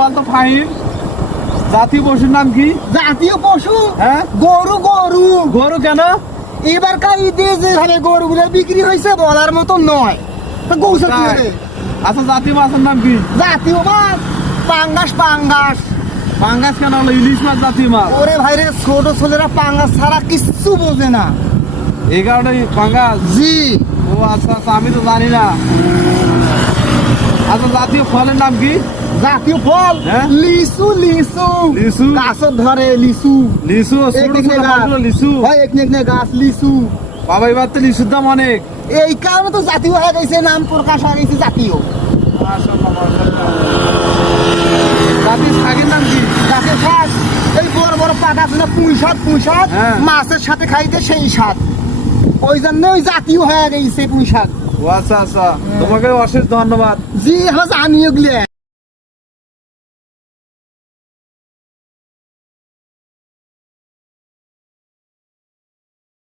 বলতো ফাহিম, জাতীয় পশুর নাম কি? জাতীয় পশু? হ্যাঁ, গরু। গরু গরু কেন? এবারকার ঈদে যেখানে গরুগুলো বিক্রি হয়েছে বলার মতো নয়। গৌসা কি হবে? আচ্ছা, জাতীয় মাছের নাম কি? জাতীয় মাছ পাঙ্গাস। পাঙ্গাস পাঙ্গাস কেন হলো? ইলিশ মাছ জাতীয় মাছ। ওরে ভাই রে, ছোট ছেলেরা পাঙ্গাস ছাড়া কিচ্ছু বোঝে না। এই কারণে পাঙ্গাস। জি। ও আচ্ছা আচ্ছা, আমি তো জানি না। আচ্ছা, জাতীয় ফলের নাম কি? জাতীয় ফল? হ্যাঁ? লিচু। লিচু লিচু? গাছত ধরে লিচু। লিচু? ছোট ছোট ফলগুলো লিচু? হয় একনে গাছ লিচু। বাবা, এবার তো লিচুর দাম অনেক। এই কারণে তো জাতীয় হয়ে গেছে, নাম প্রকাশ হয়ে গেছে জাতীয়। মাশাআল্লাহ, মাশাআল্লাহ। জাতীয় শাকের নাম কি? জাতীয় শাক এই বড় বড় পাতা আছে না, পুঁই শাক। হ্যাঁ। মাছের সাথে খাইতে সেই শাক, ওই জন্য ওই জাতীয় হয়ে গেছে পুঁই শাক। ও আচ্ছা আচ্ছা, তোমাকে অশেষ ধন্যবাদ। জি, আমরা জানি ওগুলো।